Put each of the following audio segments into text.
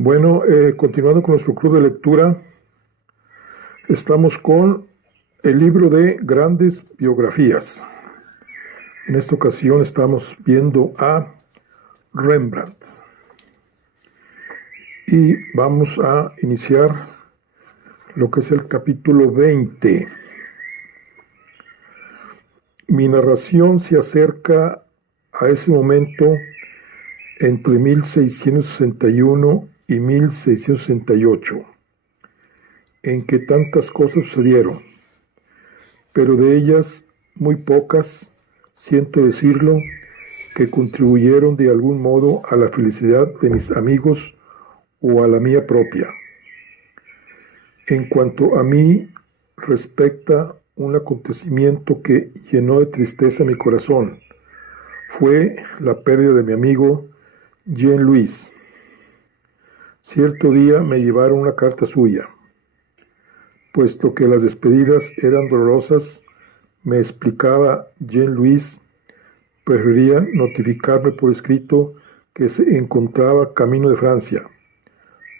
Bueno, continuando con nuestro club de lectura, estamos con el libro de grandes biografías. En esta ocasión estamos viendo a Rembrandt. Y vamos a iniciar lo que es el capítulo 20. Mi narración se acerca a ese momento entre 1661 y 1668, en que tantas cosas sucedieron, pero de ellas muy pocas, siento decirlo, que contribuyeron de algún modo a la felicidad de mis amigos o a la mía propia. En cuanto a mí respecta, un acontecimiento que llenó de tristeza mi corazón fue la pérdida de mi amigo Jean-Louis. Cierto día me llevaron una carta suya. Puesto que las despedidas eran dolorosas, me explicaba Jean-Louis, prefería notificarme por escrito que se encontraba camino de Francia,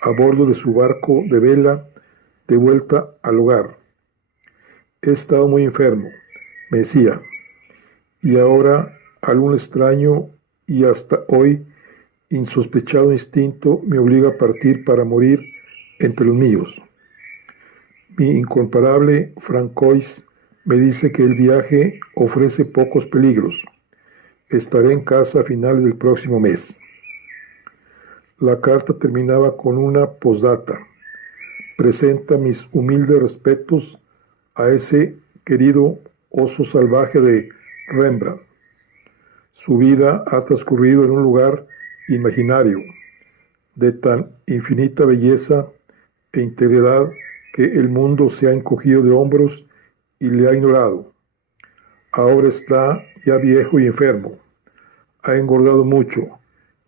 a bordo de su barco de vela, de vuelta al hogar. He estado muy enfermo, me decía, y ahora algún extraño y hasta hoy insospechado instinto me obliga a partir para morir entre los míos. Mi incomparable Francois me dice que el viaje ofrece pocos peligros. Estaré en casa a finales del próximo mes. La carta terminaba con una postdata. Presenta mis humildes respetos a ese querido oso salvaje de Rembrandt. Su vida ha transcurrido en un lugar imaginario, de tan infinita belleza e integridad que el mundo se ha encogido de hombros y le ha ignorado. Ahora está ya viejo y enfermo, ha engordado mucho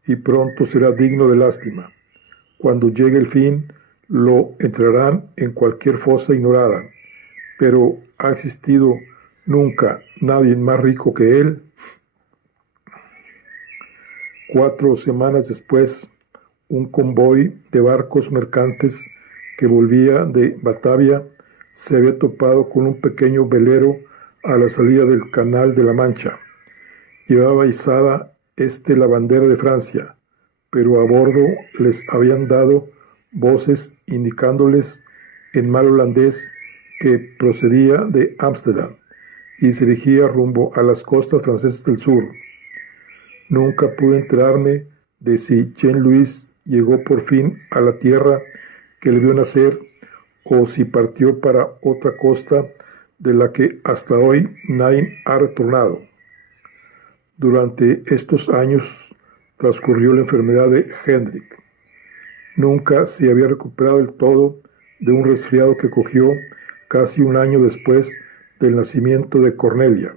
y pronto será digno de lástima. Cuando llegue el fin, lo enterrarán en cualquier fosa ignorada, pero ¿ha existido nunca nadie más rico que él? 4 semanas después, un convoy de barcos mercantes que volvía de Batavia se había topado con un pequeño velero a la salida del Canal de la Mancha. Llevaba izada la bandera de Francia, pero a bordo les habían dado voces indicándoles en mal holandés que procedía de Ámsterdam y se dirigía rumbo a las costas francesas del sur. Nunca pude enterarme de si Jean-Louis llegó por fin a la tierra que le vio nacer o si partió para otra costa de la que hasta hoy nadie ha retornado. Durante estos años transcurrió la enfermedad de Hendrik. Nunca se había recuperado del todo de un resfriado que cogió casi un año después del nacimiento de Cornelia.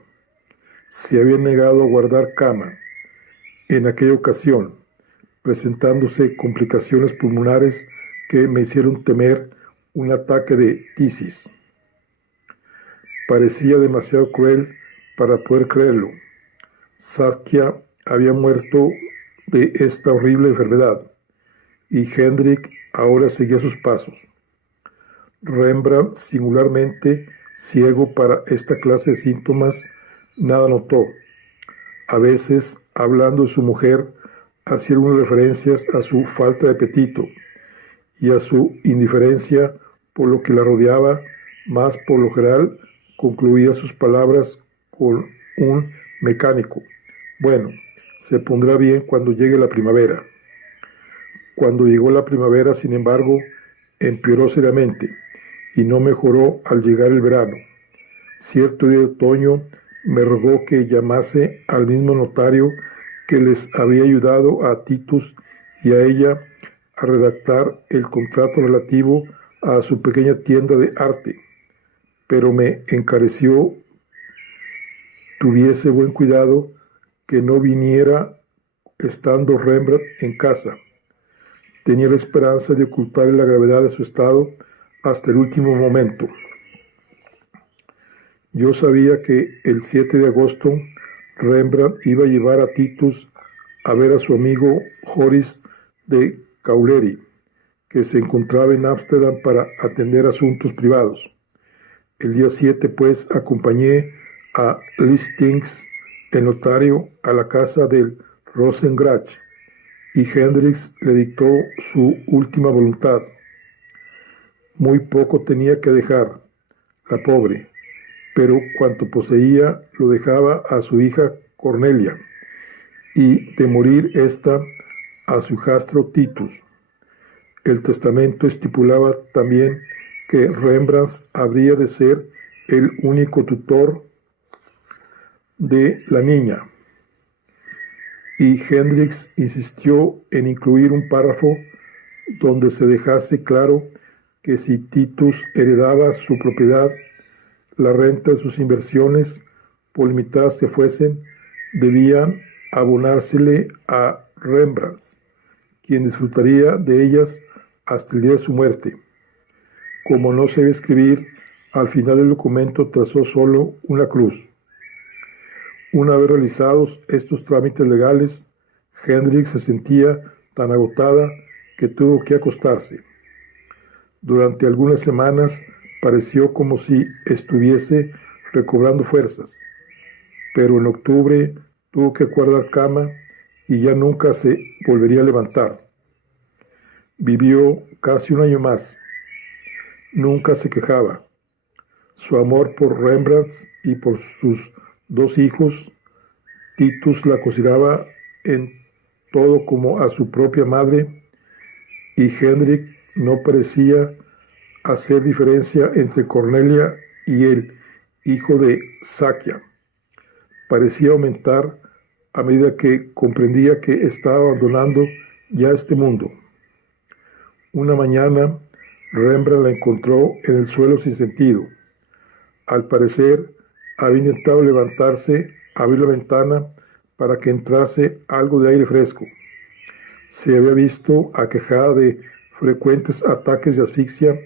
Se había negado a guardar cama. En aquella ocasión, presentándose complicaciones pulmonares que me hicieron temer un ataque de tisis. Parecía demasiado cruel para poder creerlo. Saskia había muerto de esta horrible enfermedad y Hendrik ahora seguía sus pasos. Rembrandt, singularmente ciego para esta clase de síntomas, nada notó. A veces, hablando de su mujer, hacía algunas referencias a su falta de apetito y a su indiferencia por lo que la rodeaba, más por lo general concluía sus palabras con un mecánico. Bueno, se pondrá bien cuando llegue la primavera. Cuando llegó la primavera, sin embargo, empeoró seriamente y no mejoró al llegar el verano. Cierto día de otoño me rogó que llamase al mismo notario que les había ayudado a Titus y a ella a redactar el contrato relativo a su pequeña tienda de arte, pero me encareció tuviese buen cuidado que no viniera estando Rembrandt en casa. Tenía la esperanza de ocultarle la gravedad de su estado hasta el último momento. Yo sabía que el 7 de agosto Rembrandt iba a llevar a Titus a ver a su amigo Joris de Caulery, que se encontraba en Ámsterdam para atender asuntos privados. El día 7, pues, acompañé a Listings, el notario, a la casa del Rosengrach, y Hendrix le dictó su última voluntad. Muy poco tenía que dejar, la pobre, pero cuanto poseía lo dejaba a su hija Cornelia, y de morir ésta a su hijastro Titus. El testamento estipulaba también que Rembrandt habría de ser el único tutor de la niña, y Hendrix insistió en incluir un párrafo donde se dejase claro que si Titus heredaba su propiedad, la renta de sus inversiones, por limitadas que fuesen, debían abonársele a Rembrandt, quien disfrutaría de ellas hasta el día de su muerte. Como no se debe escribir, al final del documento trazó solo una cruz. Una vez realizados estos trámites legales, Hendrix se sentía tan agotada que tuvo que acostarse. Durante algunas semanas pareció como si estuviese recobrando fuerzas, pero en octubre tuvo que guardar cama y ya nunca se volvería a levantar. Vivió casi un año más. Nunca se quejaba. Su amor por Rembrandt y por sus dos hijos, Titus la consideraba en todo como a su propia madre, y Hendrik no parecía hacer diferencia entre Cornelia y el hijo de Sakia. Parecía aumentar a medida que comprendía que estaba abandonando ya este mundo. Una mañana, Rembrandt la encontró en el suelo sin sentido. Al parecer, había intentado levantarse, abrir la ventana para que entrase algo de aire fresco. Se había visto aquejada de frecuentes ataques de asfixia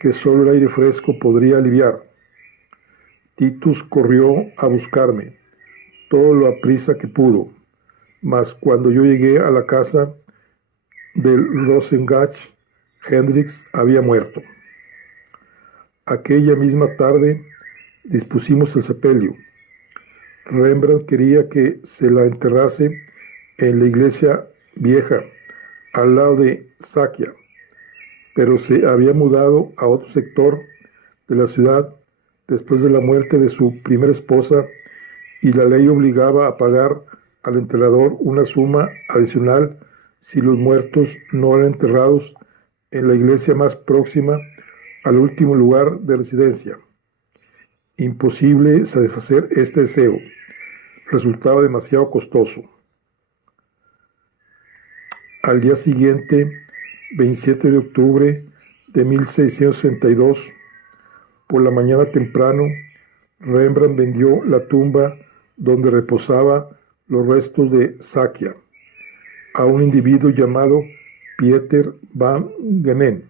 que solo el aire fresco podría aliviar. Titus corrió a buscarme, todo lo aprisa que pudo, mas cuando yo llegué a la casa del Rosengach, Hendrix había muerto. Aquella misma tarde dispusimos el sepelio. Rembrandt quería que se la enterrase en la iglesia vieja, al lado de Sakia, pero se había mudado a otro sector de la ciudad después de la muerte de su primera esposa, y la ley obligaba a pagar al enterrador una suma adicional si los muertos no eran enterrados en la iglesia más próxima al último lugar de residencia. Imposible satisfacer este deseo. Resultaba demasiado costoso. Al día siguiente, 27 de octubre de 1662, por la mañana temprano, Rembrandt vendió la tumba donde reposaba los restos de Sakia a un individuo llamado Pieter van Genen.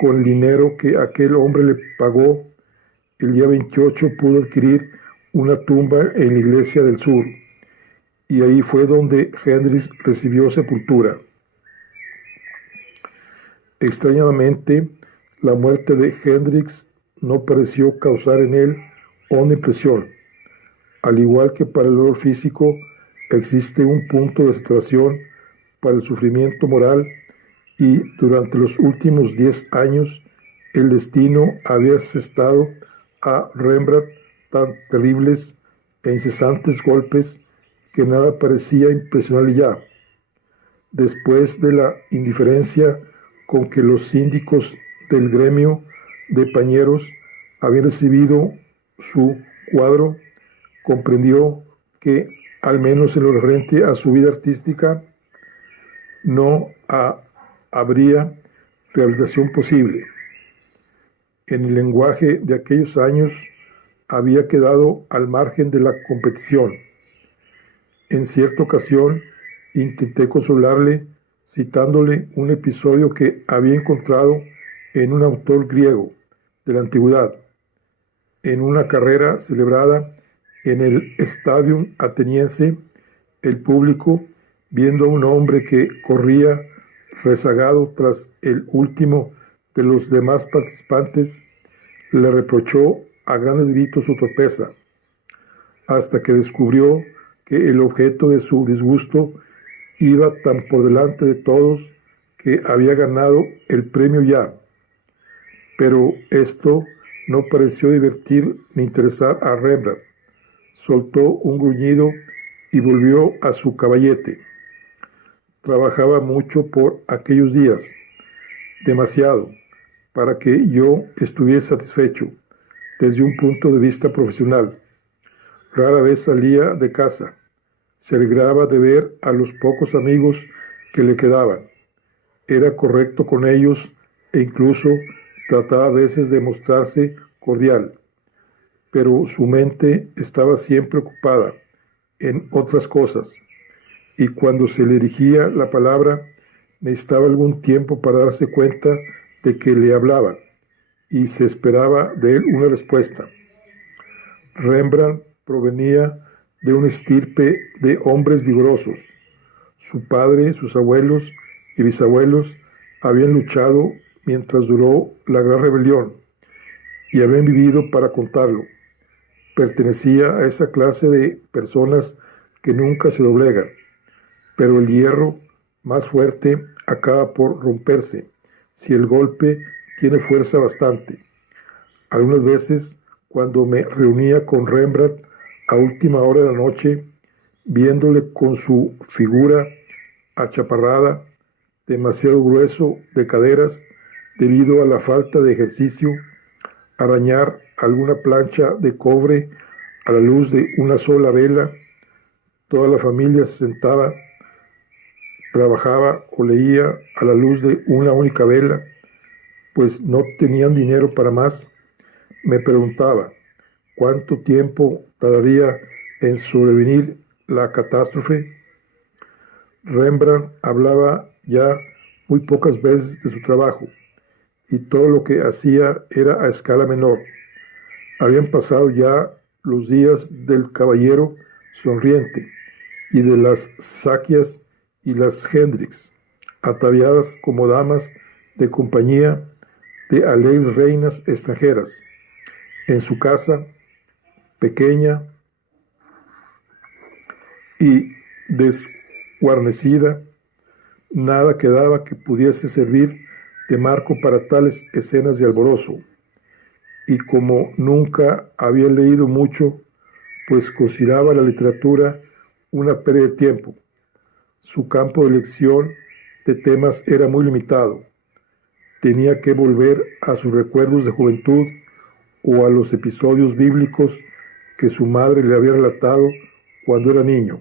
Con el dinero que aquel hombre le pagó, el día 28 pudo adquirir una tumba en la iglesia del sur, y ahí fue donde Hendrix recibió sepultura. Extrañamente, la muerte de Hendrix no pareció causar en él honda impresión. Al igual que para el dolor físico, existe un punto de saturación para el sufrimiento moral, y durante los últimos 10 años el destino había asestado a Rembrandt tan terribles e incesantes golpes que nada parecía impresionarle ya. Después de la indiferencia con que los síndicos del gremio de pañeros habían recibido su cuadro, comprendió que, al menos en lo referente a su vida artística, no habría rehabilitación posible. En el lenguaje de aquellos años, había quedado al margen de la competición. En cierta ocasión, intenté consolarle citándole un episodio que había encontrado en un autor griego de la antigüedad, en una carrera celebrada en el Stadium ateniense. El público, viendo a un hombre que corría rezagado tras el último de los demás participantes, le reprochó a grandes gritos su torpeza, hasta que descubrió que el objeto de su disgusto iba tan por delante de todos que había ganado el premio ya. Pero esto no pareció divertir ni interesar a Rembrandt. Soltó un gruñido y volvió a su caballete. Trabajaba mucho por aquellos días, demasiado, para que yo estuviese satisfecho desde un punto de vista profesional. Rara vez salía de casa. Se alegraba de ver a los pocos amigos que le quedaban. Era correcto con ellos e incluso trataba a veces de mostrarse cordial, pero su mente estaba siempre ocupada en otras cosas, y cuando se le dirigía la palabra, necesitaba algún tiempo para darse cuenta de que le hablaban, y se esperaba de él una respuesta. Rembrandt provenía de una estirpe de hombres vigorosos. Su padre, sus abuelos y bisabuelos habían luchado mientras duró la Gran Rebelión y habían vivido para contarlo. Pertenecía a esa clase de personas que nunca se doblegan, pero el hierro más fuerte acaba por romperse si el golpe tiene fuerza bastante. Algunas veces, cuando me reunía con Rembrandt a última hora de la noche, viéndole con su figura achaparrada, demasiado grueso de caderas debido a la falta de ejercicio, arañar alguna plancha de cobre a la luz de una sola vela, toda la familia se sentaba, trabajaba o leía a la luz de una única vela, pues no tenían dinero para más. Me preguntaba cuánto tiempo tardaría en sobrevenir la catástrofe. Rembrandt hablaba ya muy pocas veces de su trabajo, y todo lo que hacía era a escala menor. Habían pasado ya los días del caballero sonriente y de las Saquias y las Hendricks, ataviadas como damas de compañía de alegres reinas extranjeras. En su casa, pequeña y desguarnecida, nada quedaba que pudiese servir de marco para tales escenas de alborozo, y como nunca había leído mucho, pues consideraba la literatura una pérdida de tiempo, su campo de elección de temas era muy limitado. Tenía que volver a sus recuerdos de juventud o a los episodios bíblicos que su madre le había relatado cuando era niño.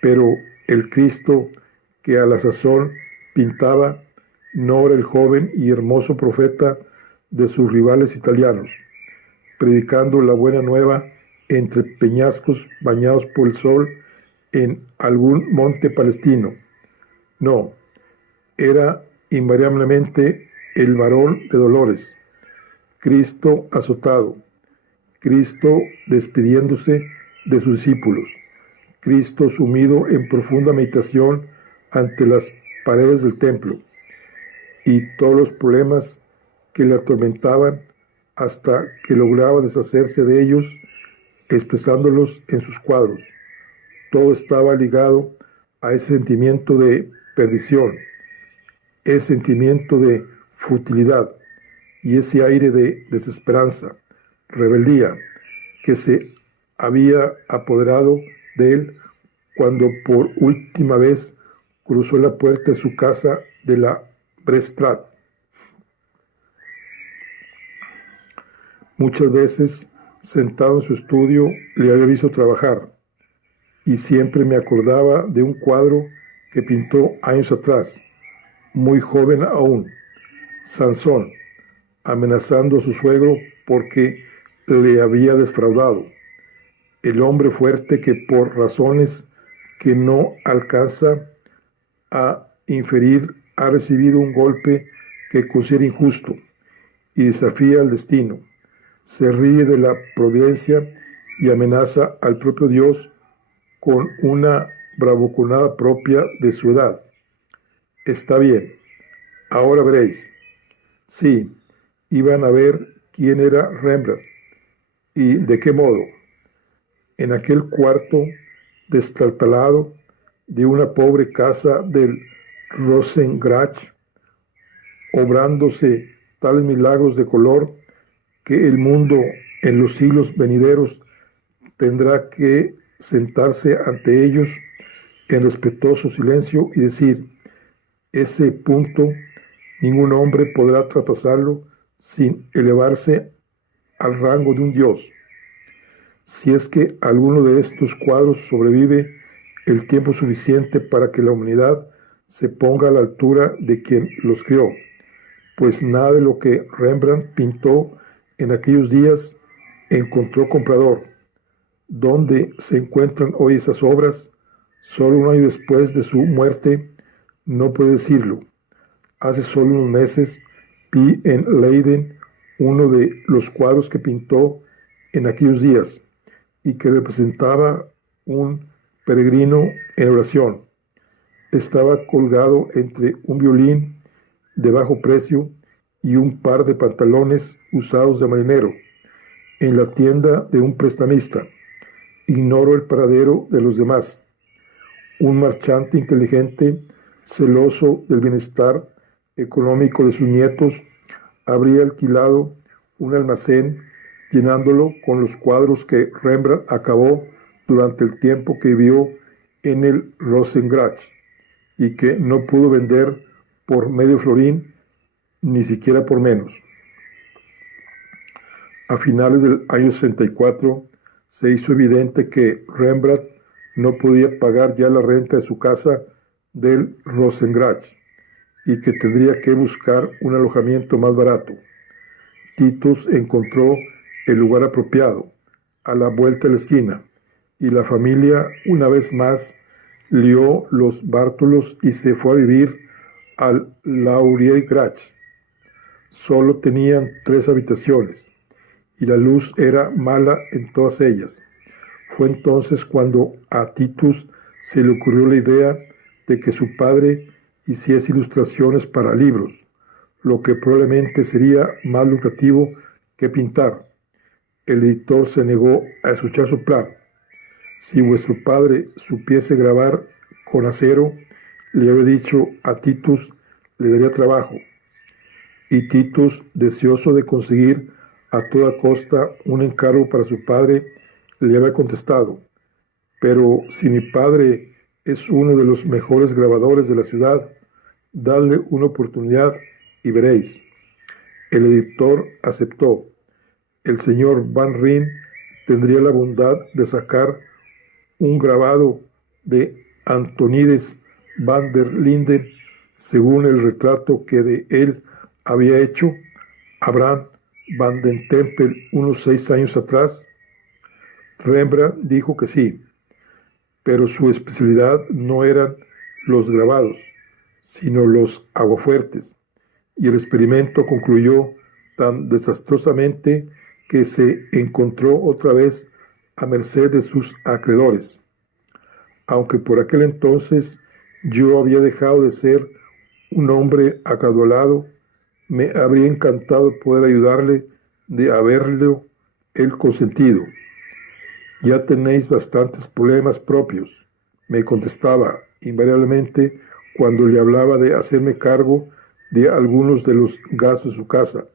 Pero el Cristo que a la sazón pintaba no era el joven y hermoso profeta de sus rivales italianos, predicando la buena nueva entre peñascos bañados por el sol en algún monte palestino. No, era invariablemente el varón de dolores, Cristo azotado, Cristo despidiéndose de sus discípulos, Cristo sumido en profunda meditación ante las paredes del templo, y todos los problemas que le atormentaban hasta que lograba deshacerse de ellos, expresándolos en sus cuadros. Todo estaba ligado a ese sentimiento de perdición, ese sentimiento de futilidad y ese aire de desesperanza, rebeldía, que se había apoderado de él cuando por última vez cruzó la puerta de su casa de la Brestraat. Muchas veces, sentado en su estudio, le había visto trabajar, y siempre me acordaba de un cuadro que pintó años atrás, muy joven aún, Sansón, amenazando a su suegro porque le había defraudado, el hombre fuerte que por razones que no alcanza a inferir ha recibido un golpe que considera injusto y desafía al destino, se ríe de la providencia y amenaza al propio Dios con una bravuconada propia de su edad. Está bien, ahora veréis. Sí, iban a ver quién era Rembrandt y de qué modo. En aquel cuarto destartalado de una pobre casa del Rosengrach, obrándose tales milagros de color que el mundo en los siglos venideros tendrá que sentarse ante ellos en respetuoso silencio y decir: ese punto ningún hombre podrá traspasarlo sin elevarse al rango de un dios. Si es que alguno de estos cuadros sobrevive el tiempo suficiente para que la humanidad se ponga a la altura de quien los crió, pues nada de lo que Rembrandt pintó en aquellos días encontró comprador. ¿Dónde se encuentran hoy esas obras? Solo un año después de su muerte, no puede decirlo. Hace solo unos meses vi en Leiden uno de los cuadros que pintó en aquellos días y que representaba un peregrino en oración. Estaba colgado entre un violín de bajo precio y un par de pantalones usados de marinero, en la tienda de un prestamista. Ignoro el paradero de los demás. Un marchante inteligente, celoso del bienestar económico de sus nietos, habría alquilado un almacén llenándolo con los cuadros que Rembrandt acabó durante el tiempo que vivió en el Rosengrach y que no pudo vender por medio florín, ni siquiera por menos. A finales del año 64 se hizo evidente que Rembrandt no podía pagar ya la renta de su casa del Rosengrach y que tendría que buscar un alojamiento más barato. Titus encontró el lugar apropiado, a la vuelta de la esquina, y la familia una vez más lió los bártulos y se fue a vivir al Lauriergrach. Solo tenían 3 habitaciones y la luz era mala en todas ellas. Fue entonces cuando a Titus se le ocurrió la idea de que su padre hiciese ilustraciones para libros, lo que probablemente sería más lucrativo que pintar. El editor se negó a escuchar su plan. Si vuestro padre supiese grabar con acero, le había dicho a Titus, le daría trabajo. Y Titus, deseoso de conseguir a toda costa un encargo para su padre, le había contestado: pero si mi padre es uno de los mejores grabadores de la ciudad, dadle una oportunidad y veréis. El editor aceptó. El señor Van Rijn tendría la bondad de sacar un grabado de Antonides van der Linden según el retrato que de él había hecho Abraham van den Tempel unos 6 años atrás. Rembrandt dijo que sí, pero su especialidad no eran los grabados, sino los aguafuertes, y el experimento concluyó tan desastrosamente que se encontró otra vez a merced de sus acreedores. Aunque por aquel entonces yo había dejado de ser un hombre acaudalado, me habría encantado poder ayudarle de haberlo él consentido. Ya tenéis bastantes problemas propios, me contestaba invariablemente cuando le hablaba de hacerme cargo de algunos de los gastos de su casa,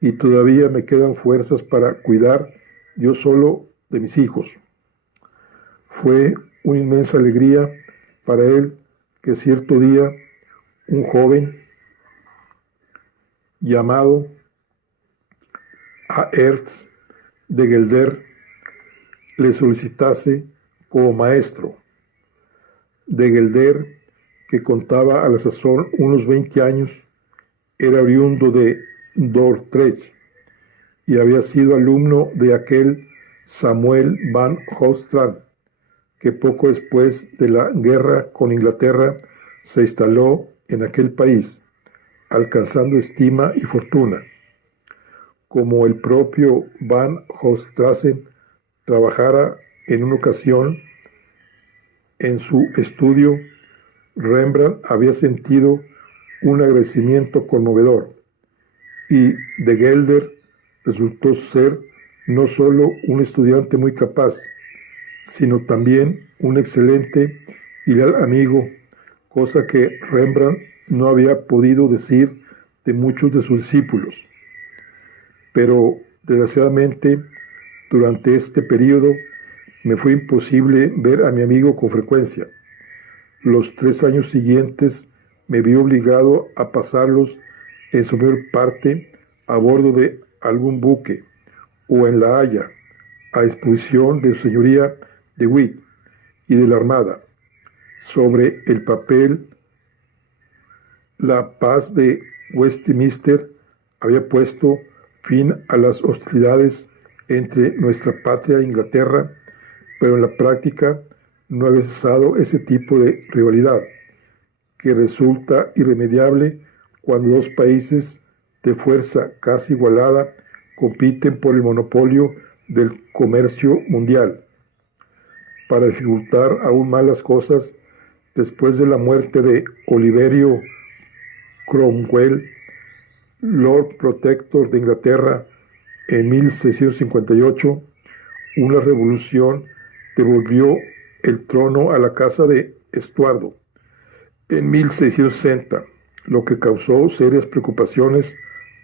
y todavía me quedan fuerzas para cuidar yo solo de mis hijos. Fue una inmensa alegría para él que cierto día un joven llamado Aerts de Gelder le solicitase como maestro. De Gelder, que contaba a la sazón unos 20 años, era oriundo de Dordrecht y había sido alumno de aquel Samuel van Hoogstrand, que poco después de la guerra con Inglaterra se instaló en aquel país, alcanzando estima y fortuna. Como el propio Van Hoogstraten trabajara en una ocasión en su estudio, Rembrandt había sentido un agradecimiento conmovedor, y de Gelder resultó ser no solo un estudiante muy capaz, sino también un excelente y leal amigo, cosa que Rembrandt no había podido decir de muchos de sus discípulos. Pero, desgraciadamente, durante este periodo me fue imposible ver a mi amigo con frecuencia. Los 3 años siguientes me vi obligado a pasarlos en su mayor parte a bordo de algún buque o en La Haya, a disposición de su señoría de Witt y de la Armada. Sobre el papel, la paz de Westminster había puesto fin a las hostilidades entre nuestra patria e Inglaterra, pero en la práctica no había cesado ese tipo de rivalidad, que resulta irremediable cuando dos países de fuerza casi igualada compiten por el monopolio del comercio mundial. Para dificultar aún más las cosas, después de la muerte de Oliverio Cromwell, Lord Protector de Inglaterra, en 1658, una revolución devolvió el trono a la casa de Estuardo en 1660, lo que causó serias preocupaciones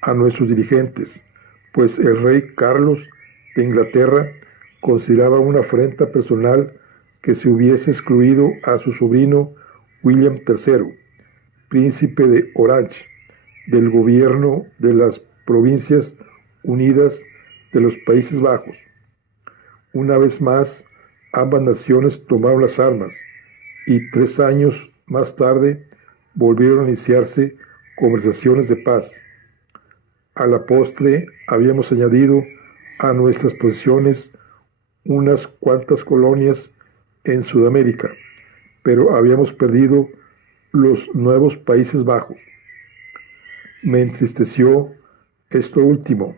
a nuestros dirigentes, pues el rey Carlos de Inglaterra consideraba una afrenta personal que se hubiese excluido a su sobrino William III, príncipe de Orange, del gobierno de las Provincias Unidas de los Países Bajos. Una vez más, ambas naciones tomaron las armas y 3 años más tarde volvieron a iniciarse conversaciones de paz. A la postre habíamos añadido a nuestras posesiones unas cuantas colonias en Sudamérica, pero habíamos perdido los nuevos Países Bajos. Me entristeció esto último,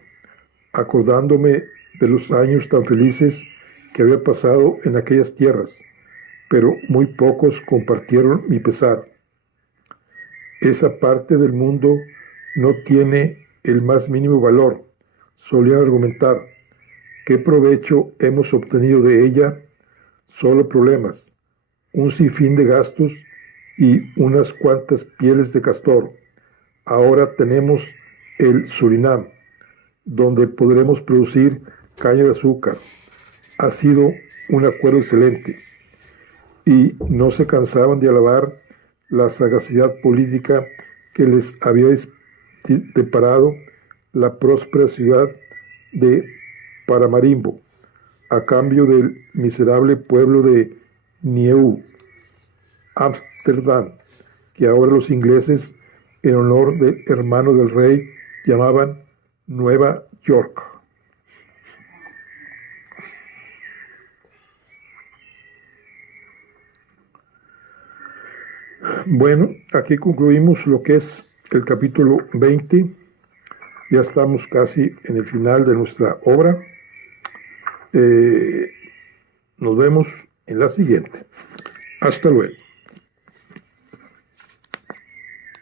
acordándome de los años tan felices que había pasado en aquellas tierras, pero muy pocos compartieron mi pesar. Esa parte del mundo no tiene el más mínimo valor, solían argumentar. ¿Qué provecho hemos obtenido de ella? Solo problemas, un sinfín de gastos y unas cuantas pieles de castor. Ahora tenemos el Surinam, donde podremos producir caña de azúcar. Ha sido un acuerdo excelente. Y no se cansaban de alabar la sagacidad política que les había deparado la próspera ciudad de Paramarimbo, a cambio del miserable pueblo de Nieuw Ámsterdam, que ahora los ingleses, en honor del hermano del rey, llamaban Nueva York. Bueno, aquí concluimos lo que es el capítulo 20. Ya estamos casi en el final de nuestra obra. Nos vemos en la siguiente. Hasta luego.